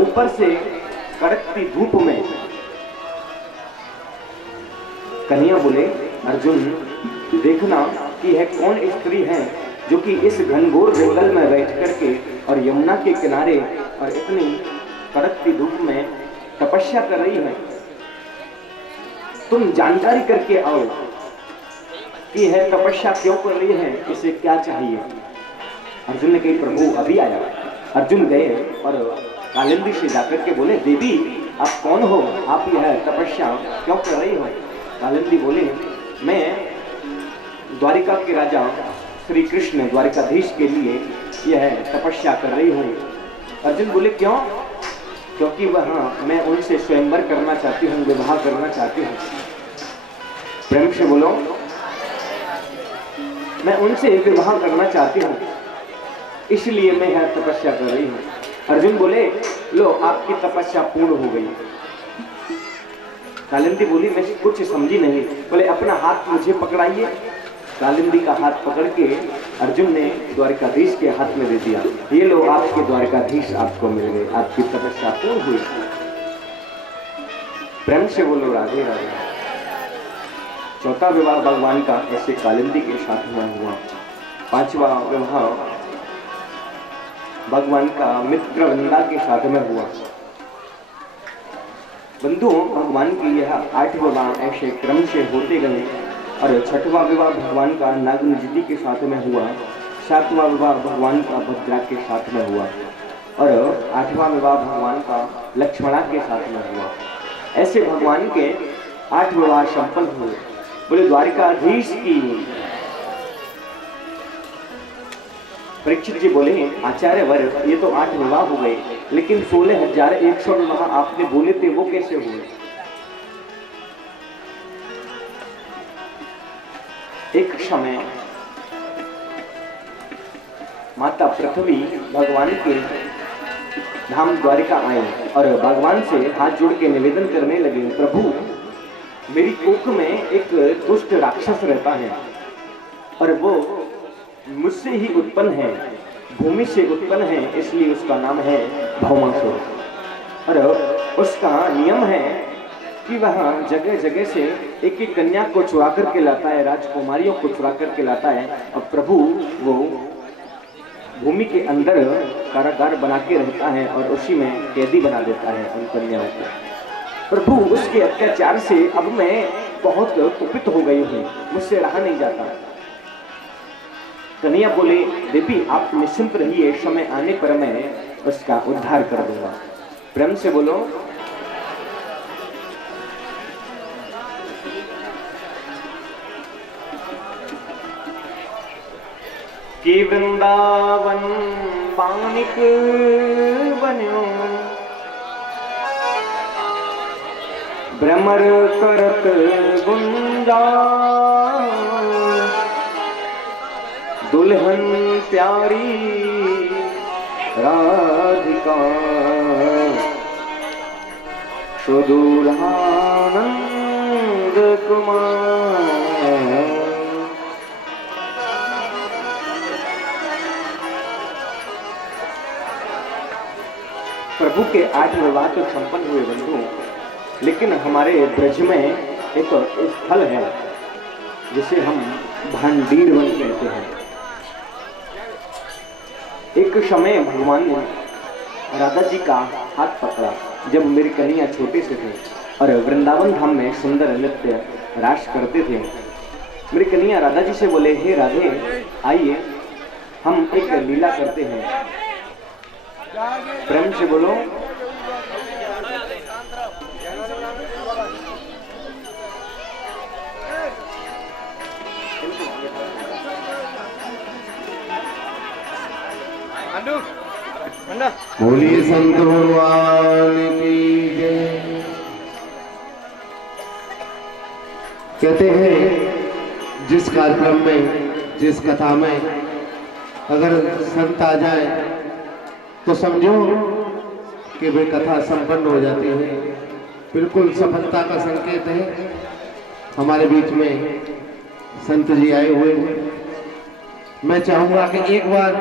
ऊपर से कड़कती धूप में कन्हैया बोले, अर्जुन देखना कि यह कौन स्त्री है जो कि इस घनघोर जंगल में बैठ करके और यमुना के किनारे और इतनी कड़कती धूप में तपस्या कर रही है। तुम जानकारी करके आओ कि यह तपस्या क्यों कर रही है, इसे क्या चाहिए। अर्जुन ने कही, प्रभु अभी आया। अर्जुन गए और कालिंदी से जाकर के बोले, देवी आप कौन हो, आप यह तपस्या क्यों कर रही हो। कालिंदी बोले, मैं द्वारिका के राजा श्री कृष्ण द्वारिकाधीश के लिए यह तपस्या कर रही हूँ। अर्जुन बोले, क्यों। क्योंकि वहां मैं उनसे स्वयंवर करना चाहती हूँ, विवाह करना चाहती हूँ। प्रेम से बोलो, मैं उनसे विवाह करना चाहती हूँ, इसलिए मैं यह तपस्या कर रही हूँ। अर्जुन बोले, लो आपकी तपस्या पूर्ण हो गई। कालिंदी बोली, मैं कुछ समझी नहीं। बोले, अपना हाथ मुझे पकड़ाइए। कालिंदी का हाथ पकड़ के अर्जुन ने द्वारिकाधीश के हाथ में दे दिया। ये लो आपके द्वारिकाधीश आपको मिल गए, आपकी तपस्या पूर्ण हुई। प्रेम से बोलो, राधे राधे। चौथा विवाह भगवान का ऐसे कालिंदी के साथ में हुआ। पांचवा विवाह भगवान का मित्र वृंदा के साथ में हुआ। बंधुओं, भगवान की यह 8 विवाह ऐसे क्रम से होते गए और छठवां विवाह भगवान का नागनजिति के साथ में हुआ। 7वां विवाह भगवान का भद्रा के साथ में हुआ और 8वां विवाह भगवान का लक्ष्मणा के साथ में हुआ। ऐसे भगवान के 8 विवाह संपन्न हुए। बोले, द्वारिकाधीश की। परीक्षित जी बोले, आचार्य वर, ये तो 8 विवाह हो गए, लेकिन 16,100 विवाह आपने बोले थे, वो कैसे हुए। एक समय माता पृथ्वी भगवान के धाम द्वारिका आए और भगवान से हाथ जोड़ के निवेदन करने लगे, प्रभु मेरी कोख में एक दुष्ट राक्षस रहता है और वो मुझसे ही उत्पन्न है, भूमि से उत्पन्न है, इसलिए उसका नाम है भौमासुर। और उसका नियम है कि वह जगह जगह से एक एक कन्या को चुरा करके लाता है, राजकुमारियों को चुरा करके लाता है और प्रभु वो भूमि के अंदर कारागार बना के रहता है और उसी में कैदी बना देता है उन कन्याओं को। प्रभु उसके अत्याचार से अब मैं बहुत कुपित हो गई हूँ, मुझसे रहा नहीं जाता। कन्हैया बोले, देवी आप निश्चिंत रहिए, समय आने पर मैं उसका उद्धार कर दूंगा। प्रेम से बोलो, कि वृंदावन पानिक बन्यो भ्रमर करत गुंजा दुल्हन प्यारी राधिका सुदूरानंद कुमार। प्रभु के 8 विवाह तो संपन्न हुए बंधु, लेकिन हमारे ब्रज में एक स्थल है जिसे हम भांडीर वन कहते हैं। एक समय भगवान ने राधा जी का हाथ पकड़ा जब मेरी कन्हैया छोटे से थे और वृंदावन धाम में सुंदर नृत्य रास करते थे। मेरी कन्हैया राधा जी से बोले, हे राधे आइए हम एक लीला करते हैं। प्रेम से बोलो, बोलिए संत भगवान की जय। कहते हैं जिस कार्यक्रम में, जिस कथा में अगर संत आ जाए तो समझो कि वे कथा संपन्न हो जाती है। बिल्कुल सफलता का संकेत है। हमारे बीच में संत जी आए हुए हैं। मैं चाहूंगा कि एक बार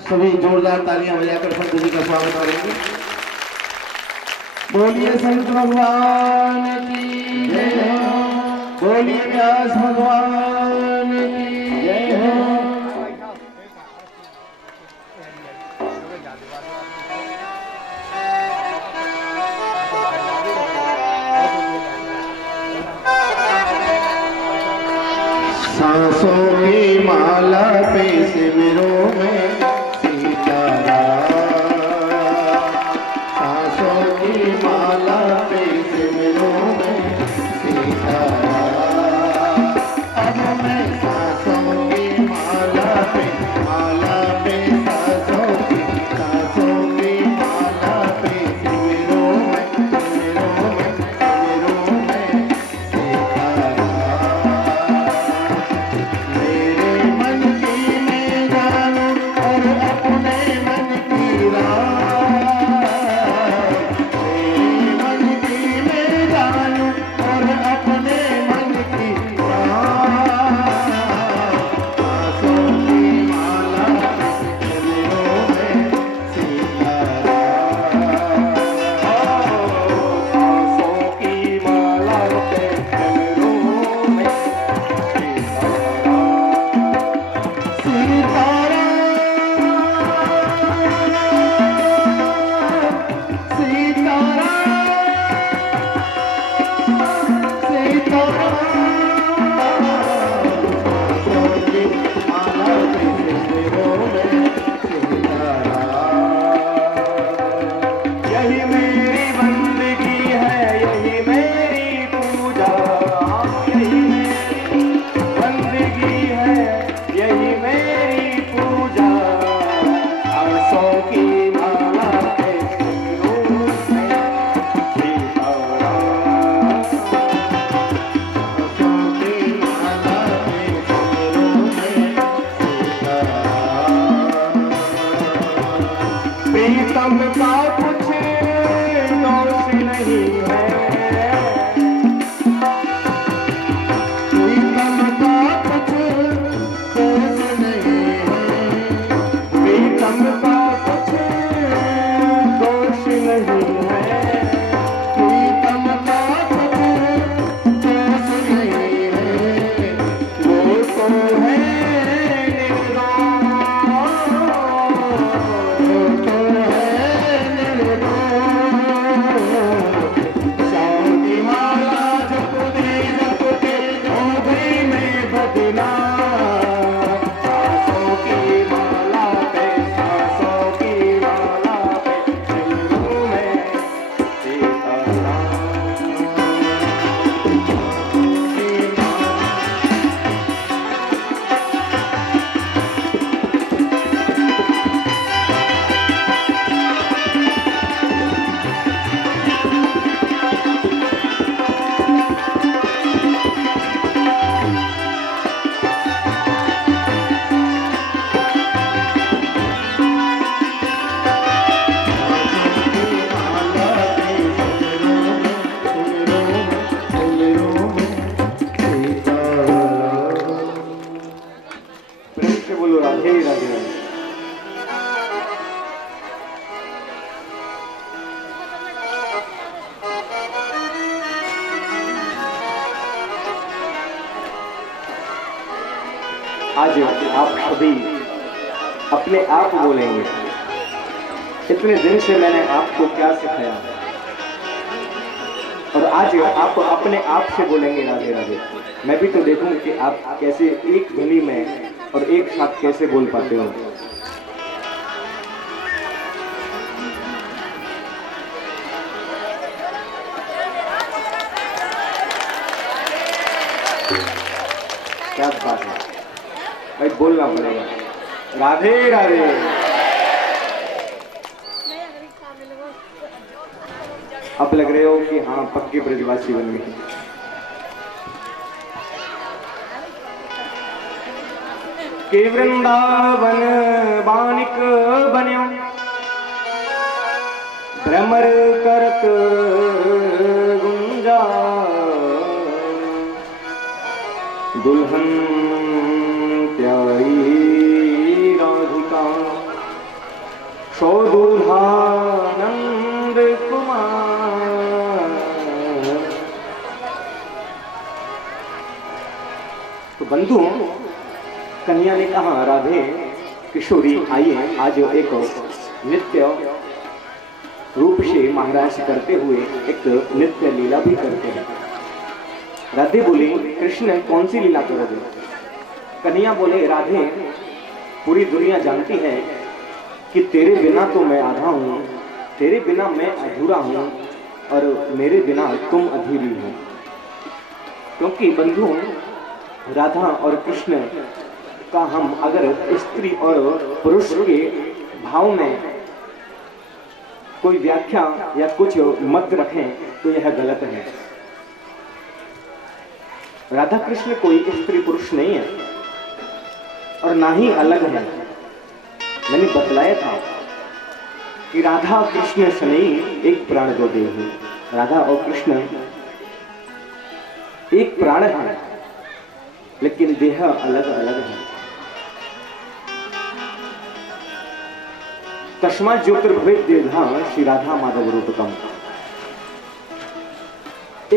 सभी जोरदार तालियां बजाकर संत जी का स्वागत करेंगे। बोलिए संत भगवान की जय हो, बोलिए व्यास भगवान की जय हो। सांसों की माला पे शिविरों में सीताराम, सांसों की माला पे शिविरों में सीताराम। अब मैं सांसों की माला पे सांसों की माला पे शिविरों में सीताराम। मेरे मन की मैं जानूं और अपने मन की राह, मेरे मन की मैं जानूं और अपने मन की राह। सांसों की माला शिविरों में सीताराम, सांसों की माला पे शिविरों में यही मेरी बंदगी है, यही मेरी पूजा, यही मेरी बंदगी है, यही मेरी पूजा। सांसों की माला पे शिविरों में सीताराम, सांसों की माला पे शिविरों में सीताराम। प्रीतम का कुछ दोष नहीं है, प्रीतम का कुछ दोष नहीं है, प्रीतम का कुछ दोष नहीं है, प्रीतम का कुछ दोष नहीं है। वो तो है निर्दोष, वो तो है निर्दोष। शाम की माला जपते हो गई मैं बदनाम। सांसों की माला पे शिविरों में सीताराम। प्रेम से बोलो राधे राधे। आज आप सभी अपने आप बोलेंगे, इतने दिन से मैंने आपको क्या सिखाया, और आज आप अपने आप से बोलेंगे राधे राधे। मैं भी तो देखूं कि आप कैसे एक ध्वनि में और एक साथ कैसे बोल पाते हो। क्या बात है भाई, बोलना पड़ेगा राधे राधे। अब लग रहे हो कि हाँ पक्के ब्रजवासी बन गए। के वृंदावन बानिक बन्यो, भ्रमर करत गुंजा, दुल्हन प्यारी राधिका, सो दूल्हा नंद कुमार। बंधुओं, कन्या ने कहा, राधे किशोरी आइए आज एक नित्य रूप से महाराज करते हुए एक नित्य लीला भी करते हैं। राधे बोली, कृष्ण कौन सी लीला करोगे? कन्या बोले, राधे पूरी दुनिया जानती है कि तेरे बिना तो मैं आधा हूँ, तेरे बिना मैं अधूरा हूँ और मेरे बिना तुम अधूरी हो। क्योंकि बंधुओं, राधा और कृष्ण का हम अगर स्त्री और पुरुष के भाव में कोई व्याख्या या कुछ मत रखें तो यह गलत है। राधा कृष्ण कोई स्त्री पुरुष नहीं है और ना ही अलग है। मैंने बतलाया था कि राधा कृष्ण स्नेही एक प्राण दो देही। राधा और कृष्ण एक प्राण है लेकिन देह अलग अलग है। तस्मात् ज्योतिर्भवेत् द्विधा श्री राधा माधव रूपकम।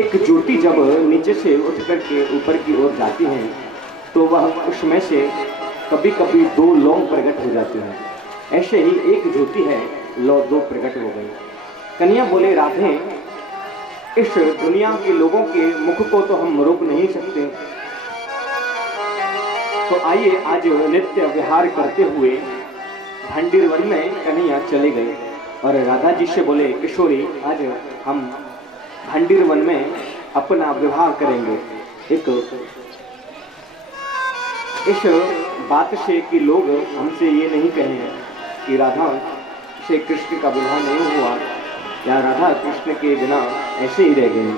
एक ज्योति जब नीचे से उठ करके ऊपर की ओर जाती है तो वह उसमें से कभी कभी दो लौ प्रकट हो जाते हैं। ऐसे ही एक ज्योति है, लौ दो प्रकट हो गई। कन्या बोले, राधे इस दुनिया के लोगों के मुख को तो हम रोक नहीं सकते, तो आइए आज नित्य विहार करते हुए भंडीर वन में कन्हैया चले गए और राधा जी से बोले, किशोरी आज हम भंडीर वन में अपना विवाह करेंगे। एक इस बात से कि लोग हमसे ये नहीं कहें कि राधा से कृष्ण का विवाह नहीं हुआ या राधा कृष्ण के बिना ऐसे ही रह गई।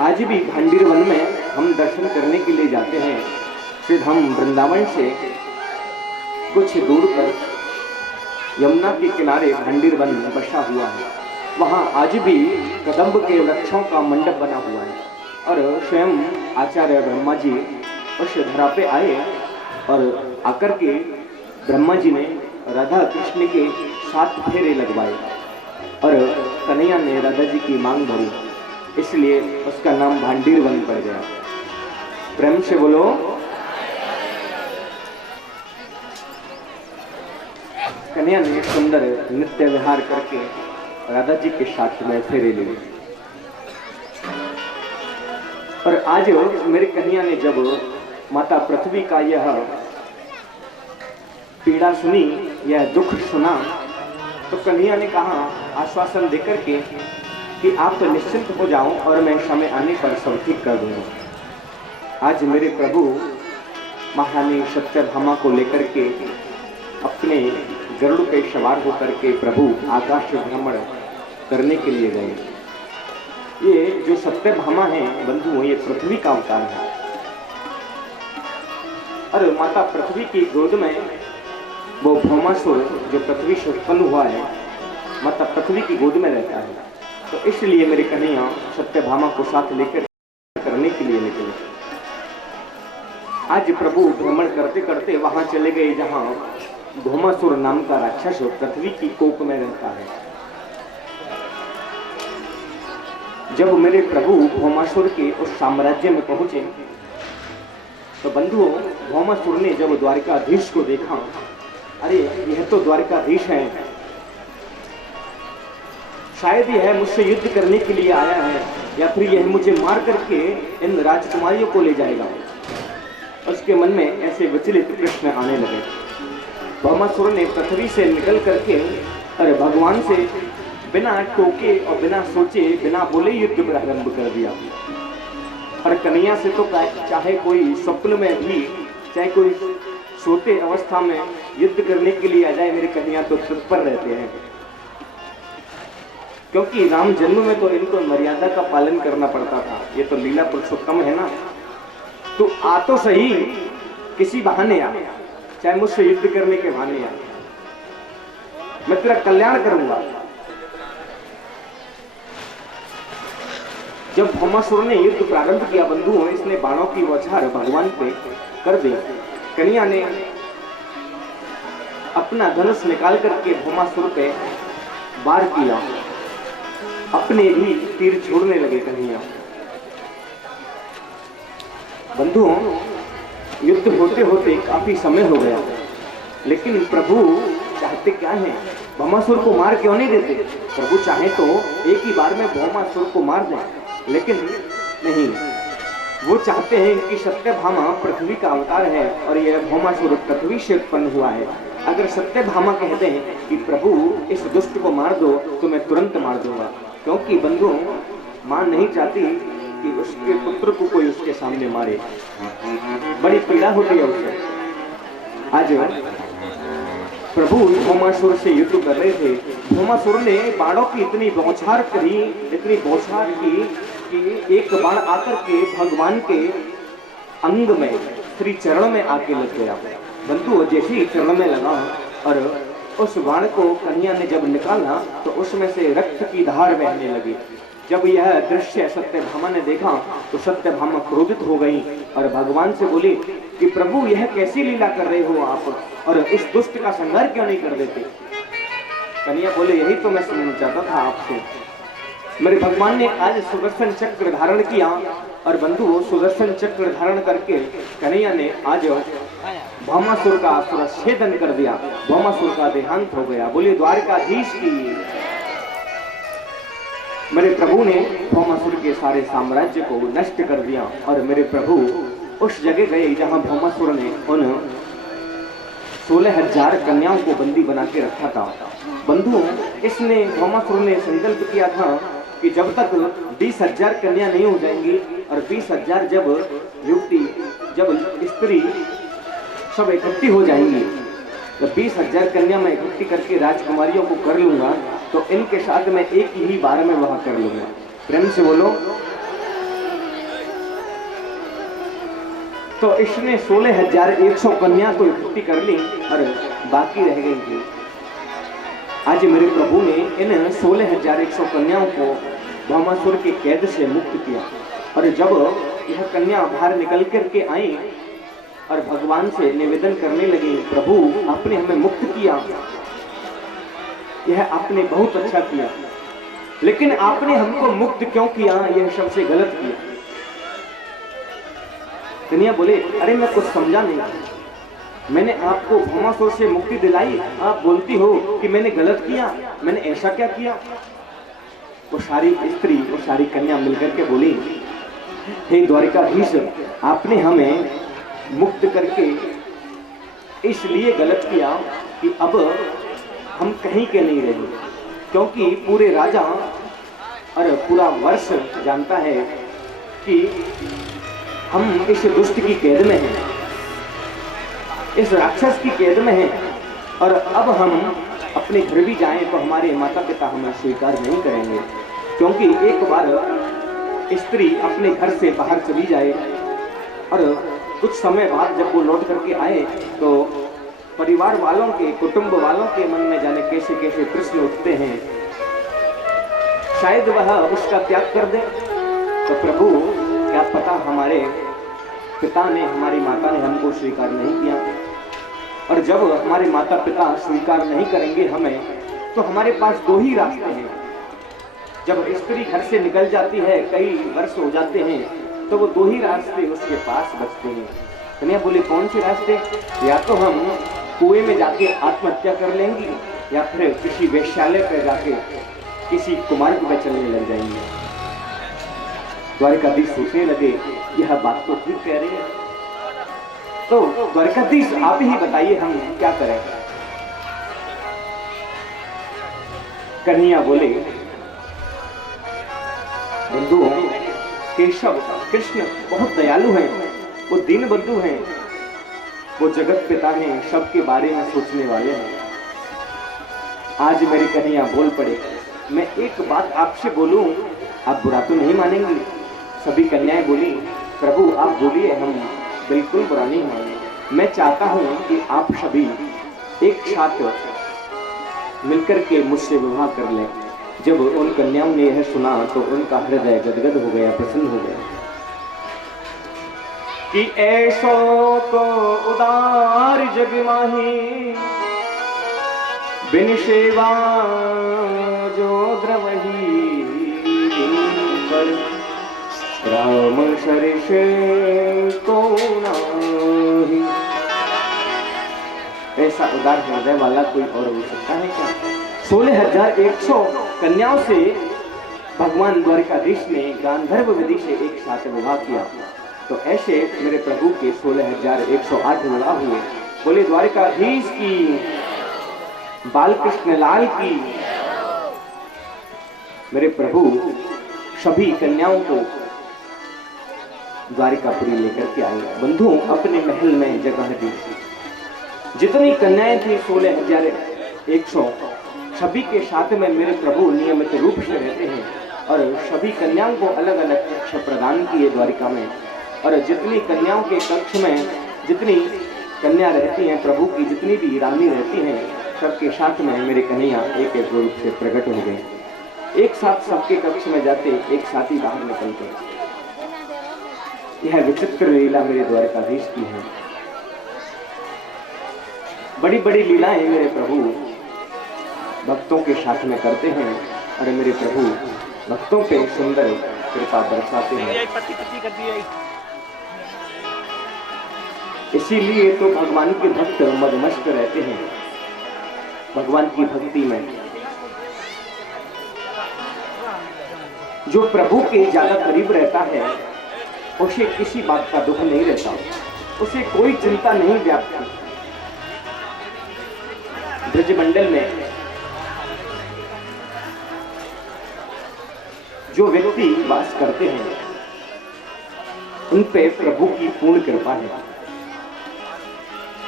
आज भी भंडीर वन में हम दर्शन करने के लिए जाते हैं। फिर हम वृंदावन से कुछ दूर पर यमुना के किनारे भंडीर वन बसा हुआ है। वहाँ आज भी कदम्ब के वृक्षों का मंडप बना हुआ है और स्वयं आचार्य ब्रह्मा जी उस धरा पे आए और आकर के ब्रह्मा जी ने राधा कृष्ण के 7 फेरे लगवाए और कन्हैया ने राधा जी की मांग भरी, इसलिए उसका नाम भंडीर वन पड़ गया। प्रेम से बोलो। कन्हैया ने सुंदर नित्य विहार करके राधा जी के साथ में फेरे लिए और आज मेरे कन्हैया ने जब माता पृथ्वी का यह पीड़ा सुनी, यह दुख सुना, तो कन्हैया ने कहा आश्वासन देकर के कि आप तो निश्चिंत हो जाओ और मैं समय आने पर सब ठीक कर दूंगा। आज मेरे प्रभु महारानी सत्यभामा को लेकर के अपने गरुड़ पे सवार होकर के प्रभु आकाश भ्रमण करने के लिए गए। ये जो सत्यभामा है बंधु, ये पृथ्वी का अवतार है और माता पृथ्वी की गोद में वो भौमासुर जो पृथ्वी से उत्पन्न हुआ है, माता पृथ्वी की गोद में रहता है। तो इसलिए मेरे कन्हैया सत्यभामा को साथ लेकर करने के लिए निकले। आज प्रभु भ्रमण करते करते वहां चले गए जहां भौमासुर नाम का राक्षस पृथ्वी की कोख में रहता है। जब मेरे प्रभु भौमासुर के उस साम्राज्य में पहुंचे तो बंधुओं, भौमासुर ने जब द्वारिकाधीश को देखा, अरे यह तो द्वारिकाधीश है, शायद यह मुझसे युद्ध करने के लिए आया है या फिर यह मुझे मार करके इन राजकुमारियों को ले जाएगा। उसके मन में ऐसे विचलित प्रश्न आने लगे। भौमासुर ने पृथ्वी से निकल करके अरे भगवान से बिना टोके और बिना सोचे बिना बोले युद्ध प्रारंभ कर दिया। और कन्हैया से तो चाहे कोई स्वप्न में भी, चाहे कोई सोते अवस्था में युद्ध करने के लिए आ जाए, मेरे कन्हैया तो तत्पर रहते हैं, क्योंकि राम जन्म में तो इनको मर्यादा का पालन करना पड़ता था। ये तो लीला पुरुषोत्तम है ना, तो आ तो सही किसी बहाने आ, चाहे मुझसे युद्ध करने के बहाने आ, मैं तेरा कल्याण करूंगा। जब भौमासुर ने युद्ध प्रारंभ किया बंधुओं, इसने बाणों की बौछार भगवान पे कर दी। कन्हैया ने अपना धनुष निकाल करके भौमासुर पे वार किया, अपने भी तीर छोड़ने लगे कन्हैया। बंधुओं, युद्ध होते होते काफी समय हो गया, लेकिन प्रभु चाहते क्या हैं? भौमासुर को मार क्यों नहीं देते? प्रभु चाहे तो एक ही बार में भौमासुर को मार दें, लेकिन नहीं, वो चाहते हैं कि सत्यभामा पृथ्वी का अवतार है और यह भौमासुर पृथ्वी से उत्पन्न हुआ है। अगर सत्यभामा कहते हैं कि प्रभु इस दुष्ट को मार दो तो मैं तुरंत मार दूंगा, क्योंकि बंधुओं, मां नहीं चाहती कि उसके पुत्र को कोई उसके सामने मारे, बड़ी पीड़ा होती है उसे। आज प्रभु भौमासुर से युद्ध कर रहे थे। भौमासुर ने बाणों की इतनी बौछार करी, इतनी बौछार की कि एक बाण आकर के भगवान के अंग में, श्री चरण में आके लग गया। बंधु, जैसे ही चरण में लगा और उस बाण को कन्या ने जब निकाला तो उसमें से रक्त की धार बहने लगी। जब यह दृश्य सत्यभामा ने देखा तो सत्यभामा क्रोधित हो गई और भगवान से बोली कि प्रभु, यह कैसी लीला कर रहे हो आप, और इस दुष्ट का संहार क्यों नहीं कर देते? कन्या बोले, यही तो मैं सुनना चाहता था आपसे। मेरे भगवान ने आज सुदर्शन चक्र धारण किया, और बंधु, सुदर्शन चक्र धारण करके कन्हैया ने आज भौमासुर का शिरच्छेदन कर दिया। भौमासुर का देहांत हो गया। बोले द्वारकाधीश की। मेरे प्रभु ने भौमासुर के सारे साम्राज्य को नष्ट कर दिया, और मेरे प्रभु उस जगह गए जहां भौमासुर ने उन 16,000 कन्याओं को बंदी बना के रखा था। बंधु, इसने भौमासुर ने संकल्प किया था कि जब तक 20,000 कन्या नहीं हो जाएंगी, और 20,000 जब युवती, जब स्त्री सब इकट्ठी हो जाएंगी, तो 20,000 कन्या मैं इकट्ठी करके राजकुमारियों को कर लूंगा, तो इनके साथ मैं एक ही बार में वहां कर लूंगा। प्रेम से बोलो। तो इसने 16,100 कन्या तो इकट्ठी कर ली और बाकी रह गई थी। आज मेरे प्रभु ने इन 16,100 कन्याओं को भौमासुर की कैद से मुक्त किया, और जब यह कन्या बाहर निकल करके आई और भगवान से निवेदन करने लगी, प्रभु आपने हमें मुक्त किया, यह आपने बहुत अच्छा किया, लेकिन आपने हमको मुक्त क्यों किया? यह सबसे गलत किया। कन्या बोले, अरे मैं कुछ समझा नहीं, मैंने आपको भौमासुर से मुक्ति दिलाई, आप बोलती हो कि मैंने गलत किया, मैंने ऐसा क्या किया? वो सारी स्त्री, वो सारी कन्या मिलकर के बोली, हे द्वारिकाधीश, आपने हमें मुक्त करके इसलिए गलत किया कि अब हम कहीं के नहीं रहे, क्योंकि पूरे राजा और पूरा वर्ष जानता है कि हम इस दुष्ट की कैद में हैं, इस राक्षस की कैद में हैं, और अब हम अपने घर भी जाएं तो हमारे माता पिता हमें स्वीकार नहीं करेंगे, क्योंकि एक बार स्त्री अपने घर से बाहर चली जाए और कुछ समय बाद जब वो लौट करके आए तो परिवार वालों के, कुटुंब वालों के मन में जाने कैसे कैसे प्रश्न उठते हैं, शायद वह उसका त्याग कर दे। तो प्रभु, क्या पता हमारे पिता ने, हमारी माता ने हमको स्वीकार नहीं किया, और जब हमारे माता पिता स्वीकार नहीं करेंगे हमें, तो हमारे पास दो ही रास्ते हैं। जब स्त्री घर से निकल जाती है, कई वर्ष हो जाते हैं, तो वो दो ही रास्ते उसके पास बचते हैं। कन्या बोली, कौन से रास्ते? या तो हम कुएं में जाके आत्महत्या कर लेंगी, या फिर किसी वेश्यालय पर जाके किसी कुमार्ग में चलने लग जाएंगे। द्वारिकाधीश सोचने लगे, यह बात तो ठीक कह रही है, तो द्वारिकाधीश आप ही बताइए हम क्या करें? कन्हैया बोले, बंधुओं, केशव कृष्ण बहुत दयालु हैं, वो दीन बंधु हैं, वो जगत पिता हैं, सबके बारे में सोचने वाले हैं। आज मेरी कन्हैया बोल पड़े, मैं एक बात आपसे बोलूं, आप बुरा तो नहीं मानेंगी? सभी कन्याएं बोली, प्रभु आप बोलिए, हम बिल्कुल बुरा नहीं मानेंगे। मैं चाहता हूं कि आप सभी एक साथ मिलकर के मुझसे विवाह कर लें। जब उन कन्याओं ने यह सुना तो उनका हृदय गदगद हो गया, प्रसन्न हो गया कि ऐसो को उदार जग माही, बिन सेवा जो द्रवही, पर राम सरिष को ऐसा उदार हृदय वाला कोई और हो सकता है क्या? 16,100 कन्याओं से भगवान द्वारिकाधीश ने गांधर्व विधि से एक साथ विवाह किया। तो ऐसे मेरे प्रभु के 16,108 विवाह हुए। बोले द्वारिकाधीश की, बालकृष्ण लाल की। मेरे प्रभु सभी कन्याओं को द्वारिकापुरी लेकर के आए। बंधु अपने महल में जगह दी। जितनी कन्याएं थी 16,100, सभी के साथ में मेरे प्रभु नियमित रूप से रहते हैं और सभी कन्याओं को अलग अलग कक्ष प्रदान किए द्वारिका में। और जितनी कन्याओं के कक्ष में जितनी कन्या रहती हैं, प्रभु की जितनी भी रानी रहती हैं, सबके साथ में मेरे कन्हैया एक एक रूप से प्रकट हो गए। एक साथ सबके कक्ष में जाते, एक साथ ही बाहर निकलते। यह विचित्र लीला मेरे द्वारकाधीश की है। बड़ी बड़ी लीलाएं मेरे प्रभु भक्तों के साथ में करते हैं और मेरे प्रभु भक्तों पे सुंदर कृपा बरसाते हैं। इसीलिए तो भगवान के भक्त मदमस्त रहते हैं भगवान की भक्ति में। जो प्रभु के ज्यादा करीब रहता है उसे किसी बात का दुख नहीं रहता, उसे कोई चिंता नहीं व्यापती। ब्रजमंडल में जो व्यक्ति वास करते हैं उन पे प्रभु की पूर्ण कृपा है।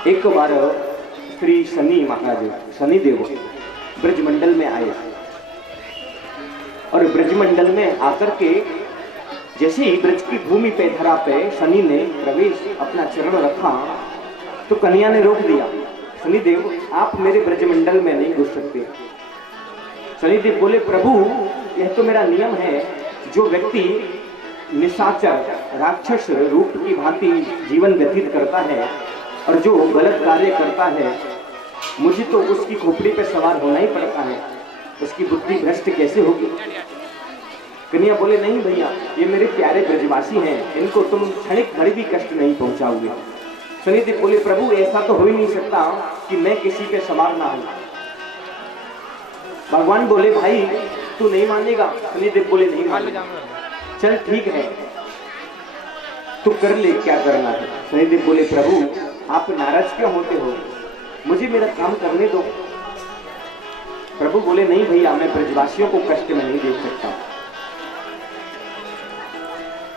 एक बार श्री शनि महाराज शनिदेव ब्रजमंडल में आए और ब्रजमंडल में आकर के जैसे ही ब्रज की भूमि पे धरा पे शनि ने प्रवेश अपना चरण रखा तो कन्या ने रोक दिया, शनिदेव आप मेरे ब्रजमंडल में नहीं घुस सकते। शनिदेव बोले प्रभु यह तो मेरा नियम है, जो व्यक्ति निशाचर राक्षस रूप की भांति जीवन व्यतीत करता है और जो गलत कार्य करता है, मुझे तो उसकी खोपड़ी पे सवार होना ही पड़ता है, उसकी बुद्धि भ्रष्ट कैसे होगी। कन्या बोले नहीं भैया, ये मेरे प्यारे ब्रजवासी हैं, इनको तुम क्षणिक भर भी कष्ट नहीं पहुंचाओगे। शनिदेव बोले प्रभु ऐसा तो हो ही नहीं सकता कि मैं किसी पे सवार ना हूं। भगवान बोले भाई तू नहीं मानेगा। शनिदेव बोले नहीं मानेगा, चल ठीक है तू कर ले क्या करना है। शनिदेव बोले प्रभु आप नाराज क्यों होते हो, मुझे मेरा काम करने दो। प्रभु बोले नहीं भैया, मैं ब्रजवासियों को कष्ट में नहीं देख सकता।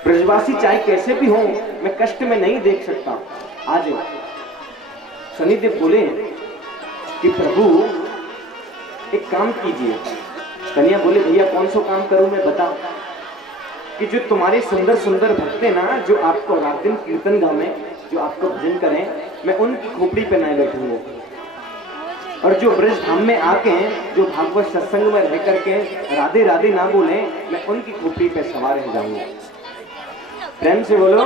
ब्रजवासी चाहे कैसे भी हो मैं कष्ट में नहीं देख सकता। आज शनिदेव बोले कि प्रभु एक काम कीजिए। कन्या बोले भैया कौन सा काम करूं मैं बता। कि जो तुम्हारे सुंदर सुंदर भक्त हैं ना, जो आपको रात दिन कीर्तन गावे, जो आपको भजन करें, मैं उनकी खोपड़ी पे नहीं बैठूंगा। और जो ब्रज धाम में आके जो भागवत सत्संग में रह करके राधे राधे ना बोले, मैं उनकी खोपड़ी पे सवार रह जाऊंगा। प्रेम से बोलो।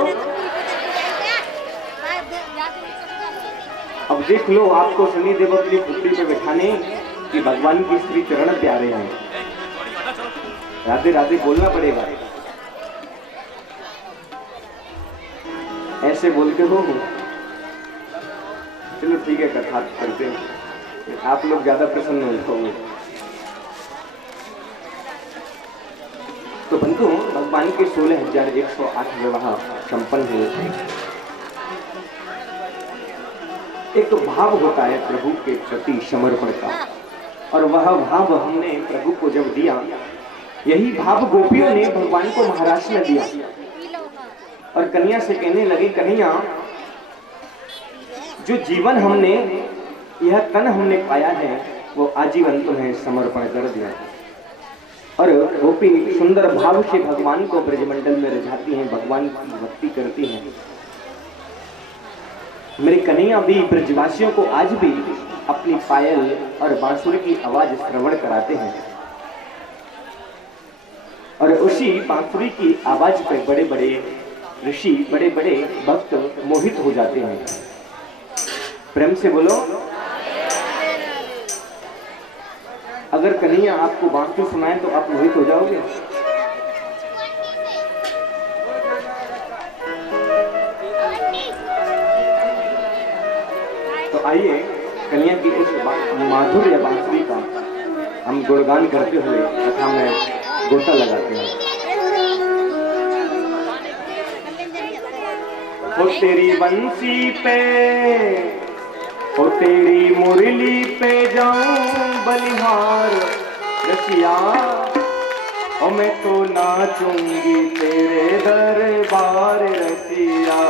अब देख लो आपको शनिदेव अपनी खोपड़ी पे बैठाने कि भगवान की श्री चरण प्यारे हैं, राधे राधे बोलना पड़ेगा। ऐसे बोलते हो चलो ठीक है कथा करते हैं, आप लोग ज्यादा प्रसन्न होंगे। तो बंधु भगवान के 16,108 विवाह संपन्न हुए। एक भाव होता है प्रभु के प्रति समर्पण का, और वह भाव हमने प्रभु को जब दिया, यही भाव गोपियों ने भगवान को महाराज में दिया और कन्या से कहने लगे कन्हैया जो जीवन हमने यह तन हमने पाया है वो आजीवन तुम्हें समर्पण कर दिया। और गोपी सुंदर भाव से भगवान को ब्रजमंडल में रिझाती हैं, भगवान की भक्ति करती हैं। मेरे कन्हैया भी ब्रजवासियों को आज भी अपनी पायल और बांसुरी की आवाज श्रवण कराते हैं और उसी बांसुरी की आवाज पर बड़े बड़े ऋषि बड़े बड़े भक्त मोहित हो जाते हैं। प्रेम से बोलो। अगर कन्हैया आपको बांसुरी सुनाए तो आप मोहित हो जाओगे। तो आइए कन्हैया माधुर्य बांसुरी का हम गुणगान करते हुए कथा में गोता लगाते हैं। हो तेरी बंसी पे, हो तेरी मुरली पे जाऊं बलिहार रसिया, और मैं तो नाचूंगी तेरे दरबार रसिया।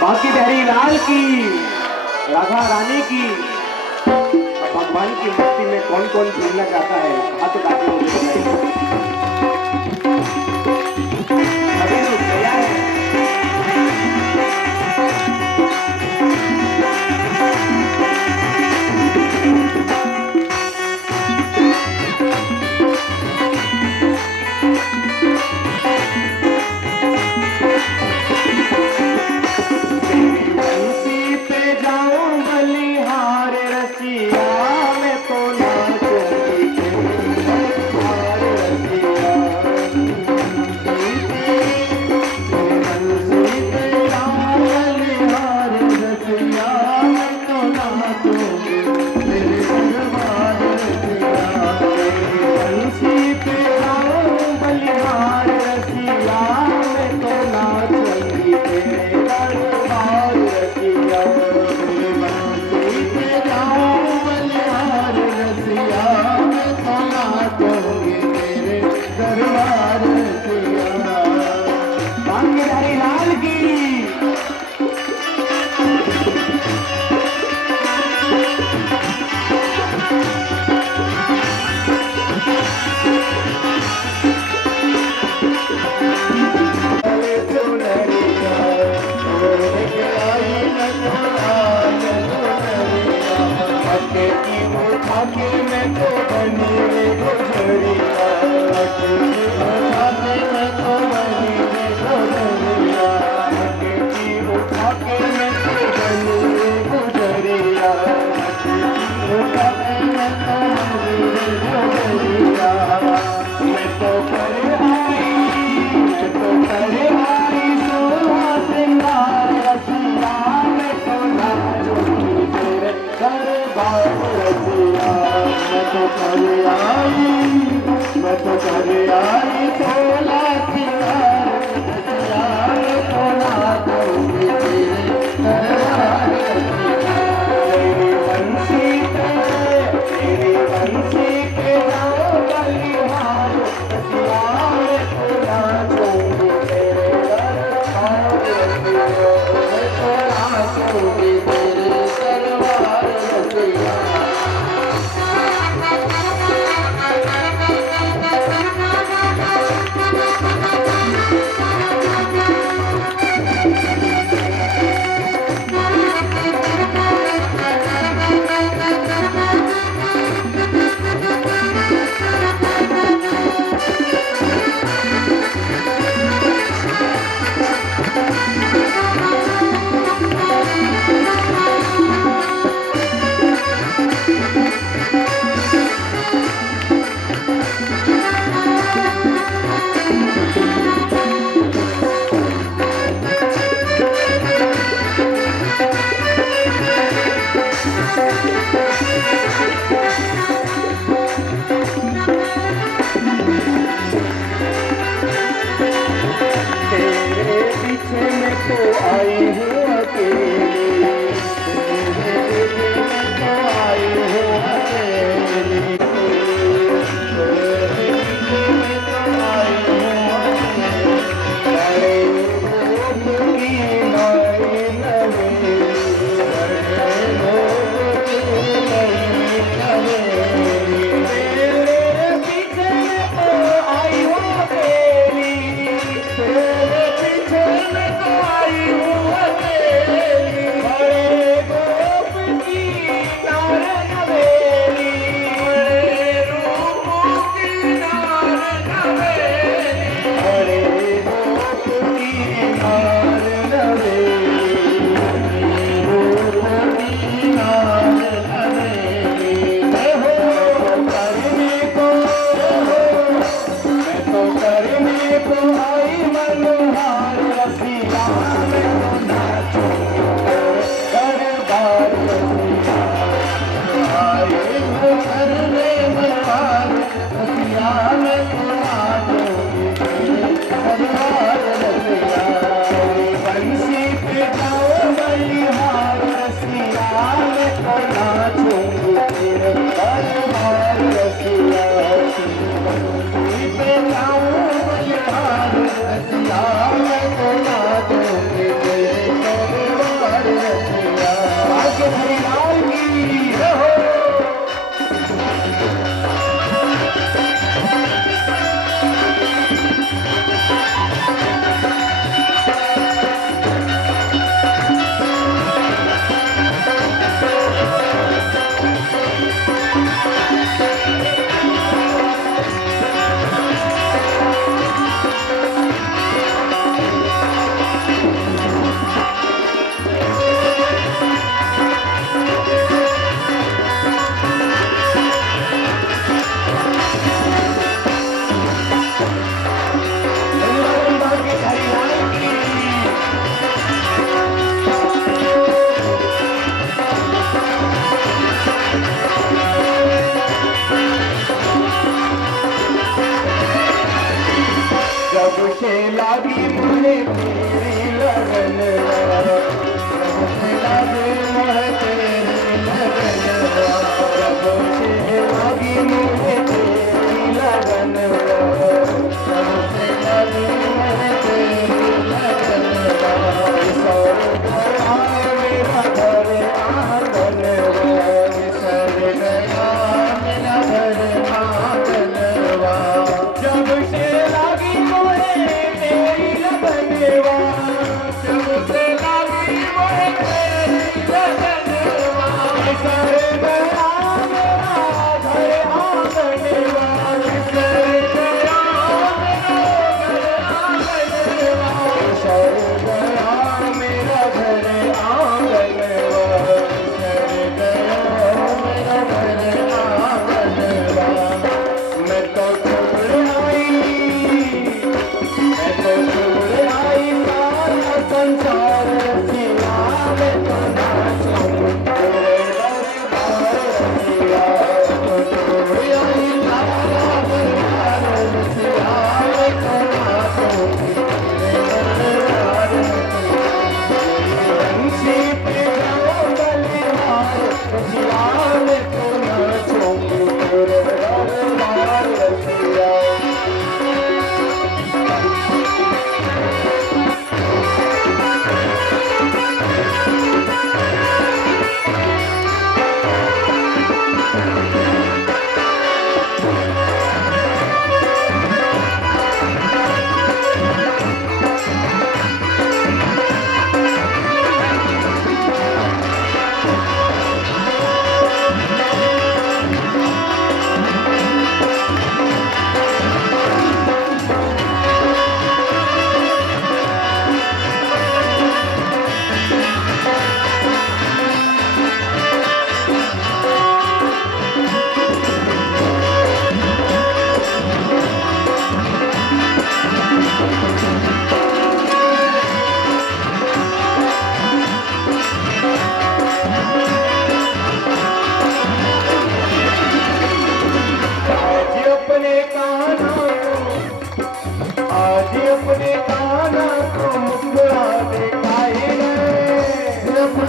बाकी बिहारी लाल की, राधा रानी की, भगवान की भक्ति में कौन कौन झूमना चाहता है हाथ उठाते हुए बताइए। अभी रुक गया है।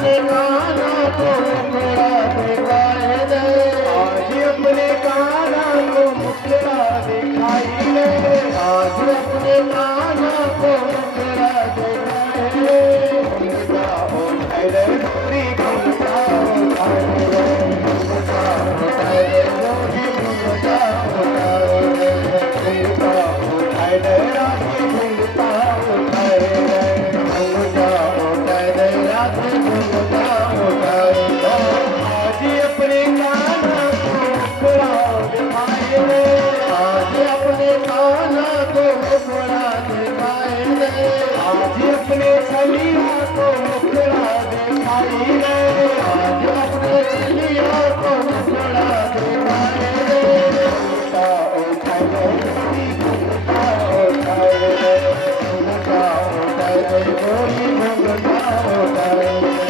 अपने काना को मुखड़ा दिखाए दे, आज अपने काना को मुखड़ा दिखाई दे, आज अपने काना को मुखड़ा दिखाए दे, घुंघटा उठाए दे गोरी घुंघटा उठाए दे, घुंघटा उठाए दे गोरी घुंघटा उठाए दे, घुंघटा उठाए दे राधे घुंघटा उठाए दे, घुंघटा उठाए दे राधे घुंघटा उठाए दे, आज अपने काना को मुखड़ा दिखाए दे, आज अपने काना को मुखड़ा दिखाए दे, आज अपने छलिया को मुखड़ा दिखाई दे, आज अपने चलिया को मुखड़ा दिखाए दे, घुंघटा उठाए दे गोरी घुंघटा उठाए दे, घुंघटा उठाए दे गोरी घुंघटा उठाए दे,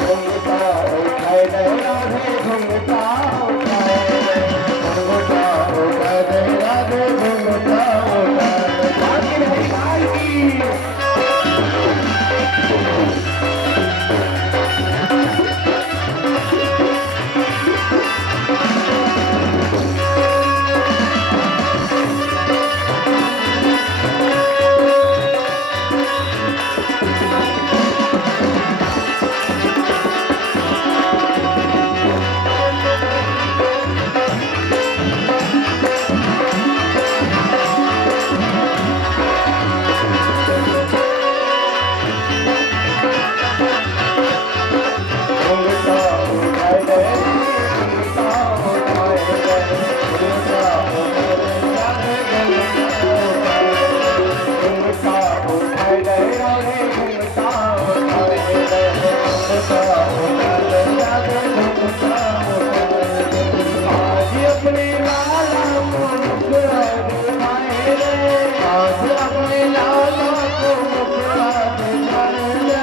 घुंघटा उठाए दे राधे घुंघटा उठाए दे, घुंघटा उठाए दे राधे घुंघटा उठाए दे। बाकी नहीं आएगी। घुंघटा उठाए दे घुंघटा उठाए दे, घुंघटा उठाए दे राधे घुंघटा उठाए दे, घुंघटा उठाए दे राधे घुंघटा उठाए दे, घुंघटा उठाए दे राधे घुंघटा उठाए दे। आज अपने लाला को मुखड़ा दिखाए दे, आज अपने लाला को मुखड़ा दिखाए दे,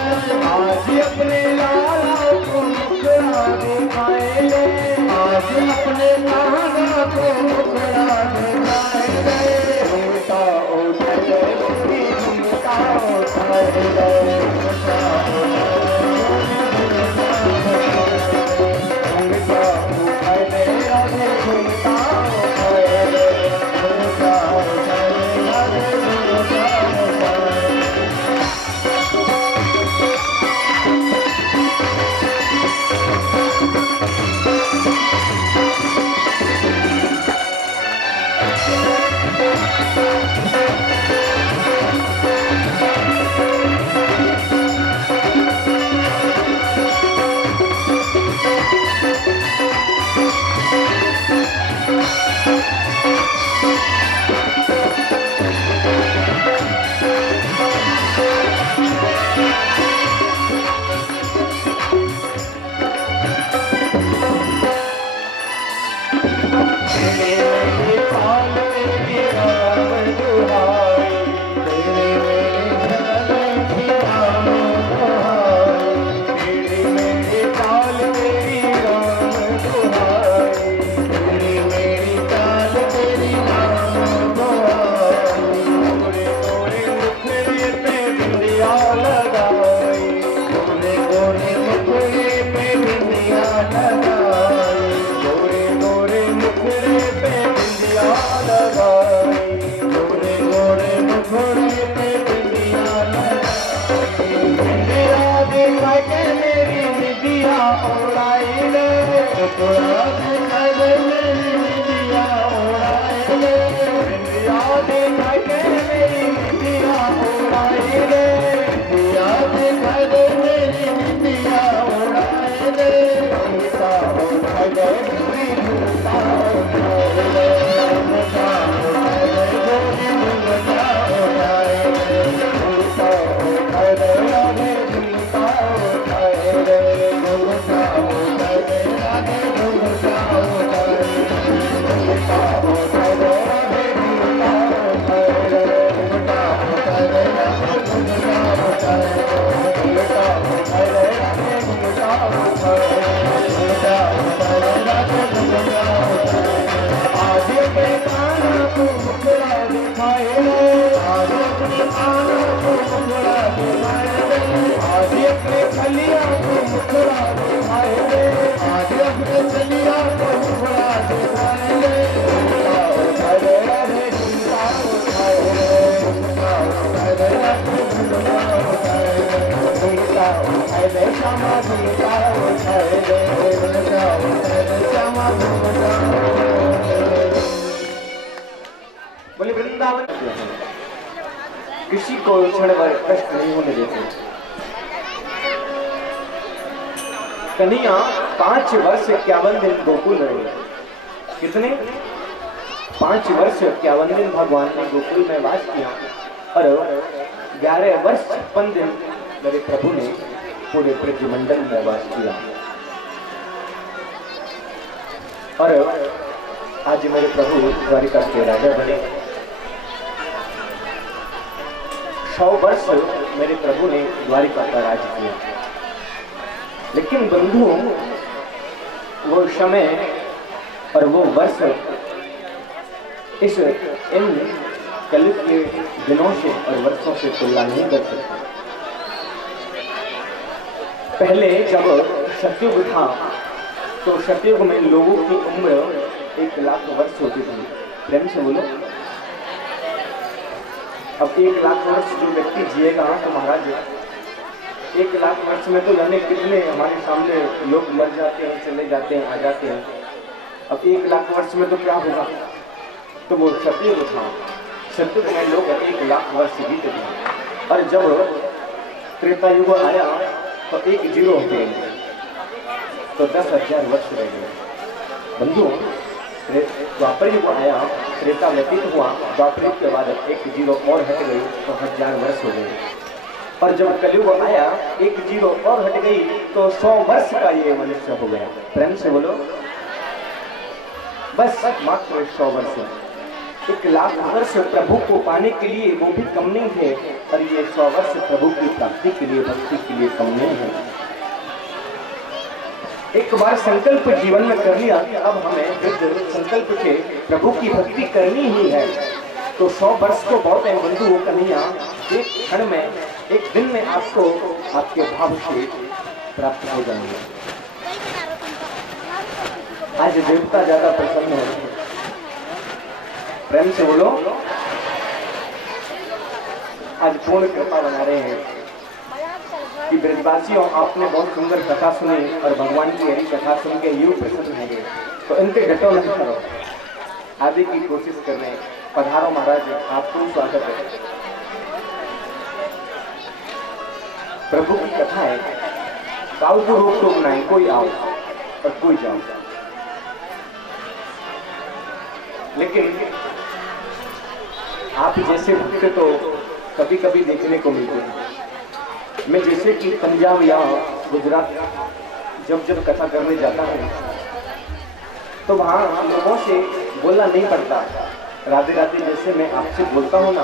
आज अपने लाला को मुखड़ा दिखाए दे, आज अपने लाला को मुखड़ा दिखाए दे, घुंघटा उठाए दे गोरी घुंघटा उठाए दे, घुंघटा उठाए घुंघटा उठाए दे राधे घुंघटा उठाए दे, घुंघटा उठाए दे राधे घुंघटा उठाए दे। मेरे पाल मेरी राम दुहाई, तेरे मेरे चले की राम दुहाई, मेरे मेरे पाल मेरी राम दुहाई, तेरी मेरी चाल तेरी राम दुहाई, गोरे गोरे मुखड़े पे बिंदिया लगाई, गोरे गोरे मुखड़े पे बिंदिया लगाई, गोरे गोरे मुखड़े पे बिंदिया लगाई, गोरे गोरे मुखड़े पे बिंदिया लगाई, बिंदिया दिखा के मेरी निदिया उड़ाई ले, मुखड़ा दिखा दे मेरी बिंदिया उड़ाए ले, बिंदिया दिखा के मेरी निदिया उड़ाई ले, बिंदिया दिखा दे मेरी बिंदिया उड़ाए ले, घुंघटा उठाए दे गोरी घुंघटा उठाए दे, घुंघटा उठाए दे गोरी घुंघटा उठाए ले, घुंघटा उठाए दे राधे घुंघटा उठाए दे, घुंघटा उठाए दे राधे घुंघटा उठाए ले, घुंघटा उठाए दे राधे घुंघटा उठाए दे, घुंघटा उठाए दे राधे घुंघटा उठाए ले, घुंघटा उठाए दे राधे घुंघटा उठाए दे, घुंघटा उठाए दे राधे घुंघटा उठाए ले, आज अपने काना को मुखड़ा दिखाए दे, आज अपने काना को मुखड़ा दिखाए ले, आज अपने छलिया को मुखड़ा बोले वृंदावन किसी को क्षण भर कष्ट नहीं होने देते। कन्हैया 5 वर्ष 51 दिन गोकुल रहे। कितने? 5 वर्ष 51 दिन भगवान ने गोकुल में वास किया और 11 वर्ष 56 दिन मेरे प्रभु ने पूरे ब्रजमंडल में वास किया। और आज मेरे प्रभु द्वारिका के राजा बने। 100 वर्ष मेरे प्रभु ने द्वारिका का राज किया। लेकिन बंधु, वो समय और वो वर्ष इन कल के दिनों से और वर्षों से तुलना नहीं कर सकते। पहले जब सतयुग था तो सतयुग में लोगों की उम्र 1 लाख वर्ष होती थी। प्रेम से बोलो। अब 1 लाख वर्ष जो व्यक्ति जिएगा तो महाराज 1 लाख वर्ष में तो जाने कितने हमारे सामने लोग मर जाते हैं, चले जाते हैं, आ जाते हैं। अब 1 लाख वर्ष में तो क्या होगा? तो वो सतयुग था। सतयुग में लोग 1 लाख वर्ष जीते थे। और जब त्रेता युग आया तो 1 जीरो हो गए तो 10,000 वर्ष रह गए। बंधु, द्वापर युग आया, त्रेता व्यतीत हुआ, द्वापर युग के बाद 1 जीरो और हट गई तो 1000 वर्ष हो गए। और जब कलयुग आया 1 जीरो और हट गई तो 100 वर्ष का ये मनुष्य हो गया। प्रेम से बोलो। बस मात्र 100 वर्ष। 1 लाख वर्ष प्रभु को पाने के लिए वो भी कम नहीं थे और ये 100 वर्ष प्रभु की प्राप्ति के लिए, भक्ति के लिए कम नहीं है। एक बार संकल्प जीवन में कर लिया कि अब हमें वृद्ध संकल्प से प्रभु की भक्ति करनी ही है तो 100 वर्ष तो बहुत है बंधु। कन्हैया एक क्षण में, एक दिन में आपको आपके भाव से प्राप्त हो जाएंगे। आज देवता ज्यादा प्रसन्न है। प्रेम से बोलो। आज पूर्ण कृपा बना रहे हैं कि ब्रजवासियों, आपने बहुत सुंदर कथा सुनी और भगवान की हरी कथा सुन के यूं प्रसन्न हो गए तो इनके घटो नहीं करो, आदि की कोशिश कर रहे हैं। पधारो महाराज, आपको स्वागत है। प्रभु की कथा है, काऊ को रोक टोक नहीं, कोई आओ और कोई जाओ। लेकिन आप जैसे भक्त तो कभी कभी देखने को मिलते हैं। मैं जैसे कि पंजाब या गुजरात जब जब कथा करने जाता हूँ तो वहाँ लोगों से बोलना नहीं पड़ता। राधे राधे जैसे मैं आपसे बोलता हूँ ना,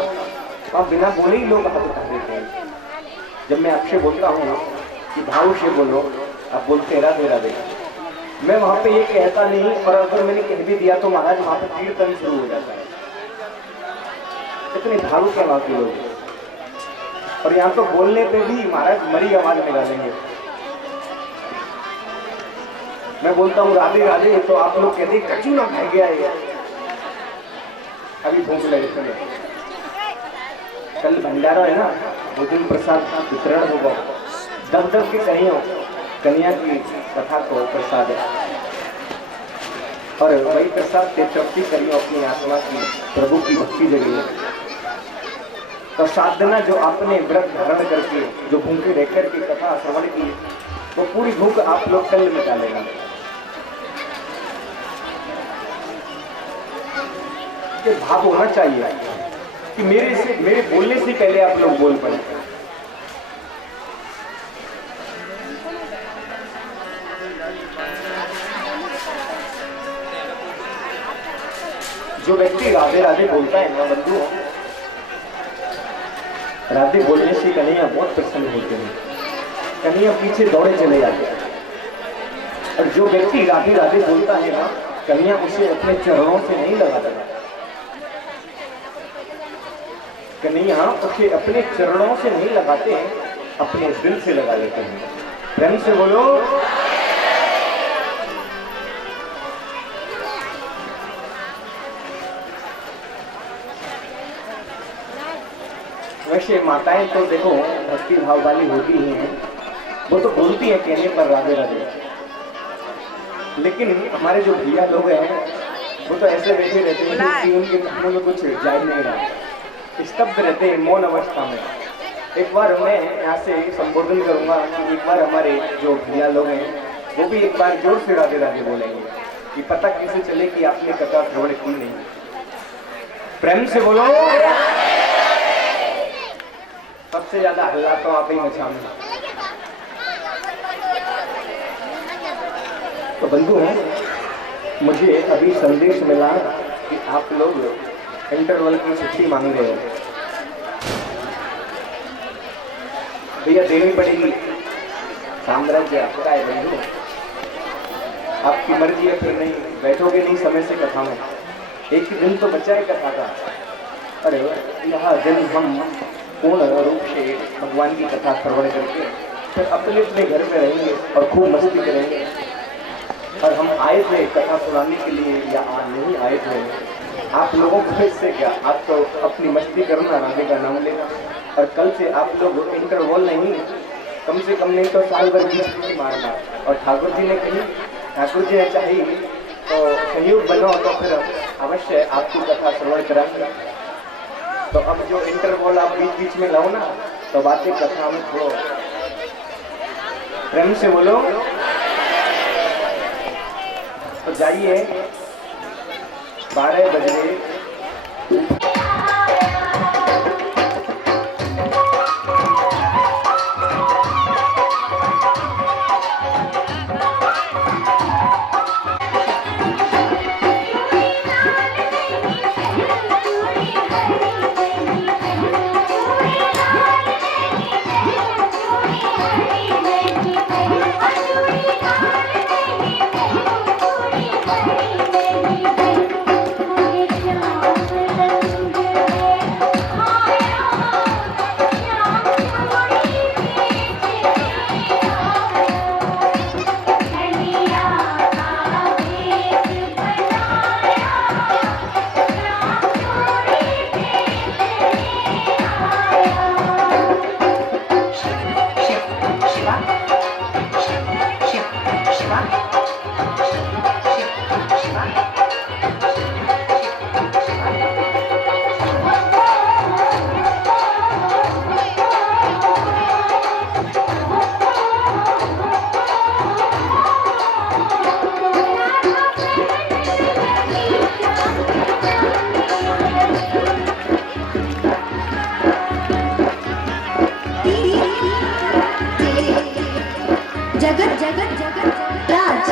आप बिना बोले ही लोग हाथ उठा देते हैं। जब मैं आपसे बोलता हूँ कि भाव से बोलो, आप बोलते हैं राधे राधे। मैं वहाँ पे ये कहता नहीं, और अगर मैंने कह भी दिया तो महाराज वहाँ पे कीर्तन शुरू हो जाता है। इतने भावु के वहाँ के लोग। और यहाँ तो बोलने पे भी महाराज मरी आवाज में डालेंगे। मैं बोलता हूँ राधे राधे तो आप लोग कहते कचू ना खा गया है, अभी भूख लगे। कल भंडारा है ना, भोजन प्रसाद का वितरण होगा। दब दब के कन्या की कथा को प्रसाद है और वही प्रसाद से तृप्ति करियो अपनी आत्मा की, प्रभु की भक्ति जगह। तो साधना जो आपने व्रत धारण करके जो भूखे रहकर की कथा श्रवण की, वो पूरी भूख आप लोग कल निकालेगा। ये भाव होना चाहिए कि मेरे बोलने से पहले आप लोग बोल पड़े। जो व्यक्ति राधे राधे बोलता है ना बंधु, राधे बोलने से कन्हैया बहुत प्रसन्न होते हैं, कन्हैया पीछे दौड़े चले जाते हैं। और जो व्यक्ति राधे राधे बोलता है ना, कन्हैया उसे अपने चरणों से नहीं लगाता, कन्हैया उसे अपने चरणों से नहीं लगाते हैं, अपने दिल से लगा लेते हैं। प्रेम से बोलो। वैसे माताएं तो देखो भक्ति भाव वाली होती ही हैं, वो तो बोलती है कहने पर राधे राधे, लेकिन हमारे जो भैया लोग हैं वो तो ऐसे बैठे रहते हैं कि उनके कानों में कुछ जा ही नहीं रहा, स्तब्ध रहते हैं मौन अवस्था में। एक बार मैं यहाँ से संबोधन करूंगा कि एक बार हमारे जो भैया लोग हैं वो भी एक बार जोर से राधे राधे बोलेंगे कि पता कैसे चले कि आपने कथा श्रवण की नहीं। प्रेम से बोलो। सबसे ज्यादा हल्ला तो आप ही मचाना। तो बंधु मुझे अभी संदेश मिला कि आप लोग इंटरवल की छुट्टी मांग रहे हो। भैया देनी पड़ेगी, साम्राज्य आपका है बंधु, आपकी मर्जी है, फिर नहीं बैठोगे नहीं समय से कथा में। एक ही दिन तो बचा है कथा का। अरे यह दिन हम पूर्ण रूप से भगवान की कथा श्रवण करके फिर अपने अपने घर में रहेंगे और खूब मस्ती करेंगे। और हम आए थे कथा सुनाने के लिए या आज नहीं आए थे, आप लोगों को इससे क्या, आप तो अपनी मस्ती करना, राधे का नाम लेना। और कल से आप लोग इंटरवल नहीं, कम से कम नहीं तो साल भर की छुट्टी मारना। और ठाकुर जी ने कही, ठाकुर जी ने चाहिए तो सहयोग बनो तो फिर अवश्य आपकी कथा श्रवण कराएंगे। तो अब जो इंटरवल आप बीच बीच में लाओ ना, तो बातें कथा में छोड़ो। प्रेम से बोलो। तो जाइए 12 बजे जगत जगत जगत राज।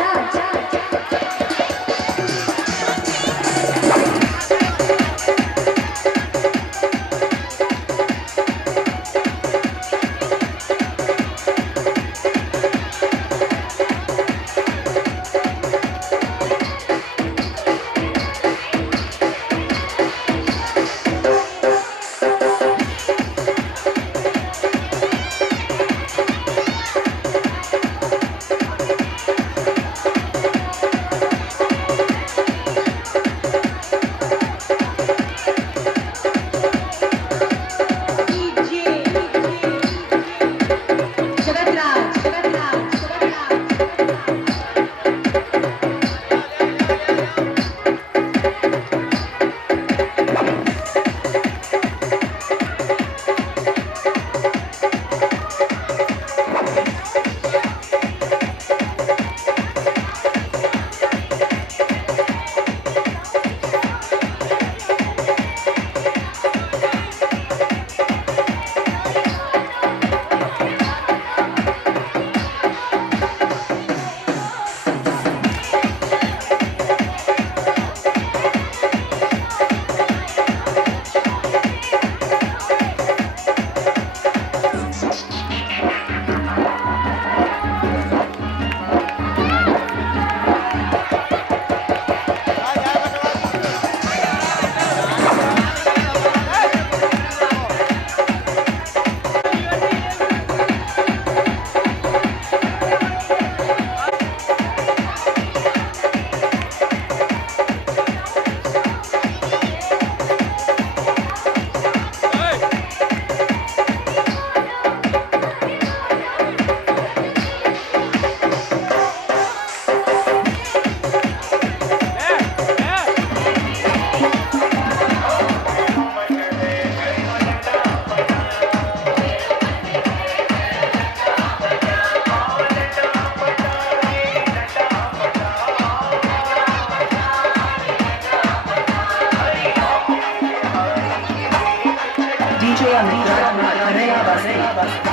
के अंधकार में करेगा बसे